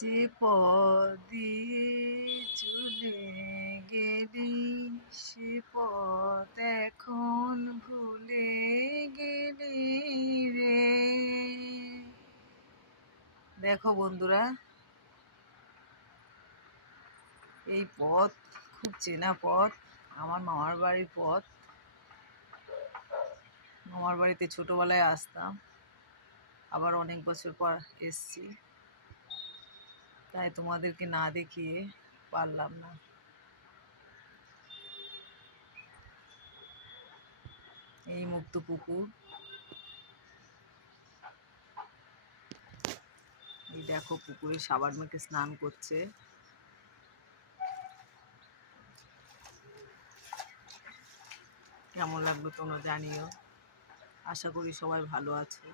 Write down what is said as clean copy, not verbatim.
যে পথ দিয়ে চলে গেলি সে পথ এখন ভুলে গেলি রে। দেখো বন্ধুরা, এই পথ খুব চেনা পথ, আমার মামার বাড়ির পথ। মামার বাড়িতে ছোটবেলায় আসতাম, আবার অনেক বছর পর এসছি, তাই তোমাদেরকে না দেখিয়ে পারলাম না। এই মুক্ত পুকুর, এই দেখো পুকুরে সাবান মেখে স্নান করছে। কেমন লাগলো তোমরা জানিও। আশা করি সবাই ভালো আছো।